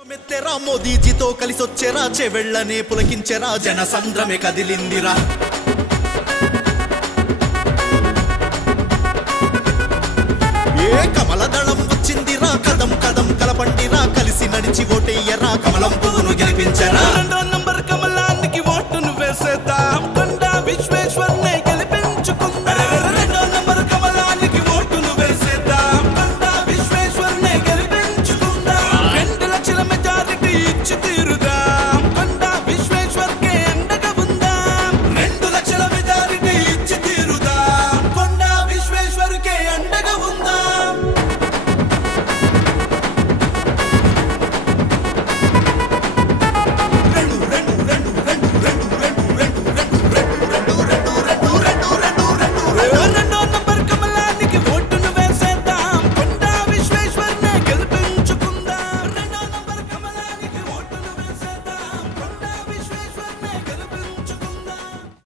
మెత్తెరా మోదీజీతో కలిసొచ్చెరా చెవెళ్ళనే పులకించెరా జనసంద్రమే కదిలిందిరా ఏ కమల దళం వచ్చిందిరా కదం కదం కలపండిరా కలిసి నడిచి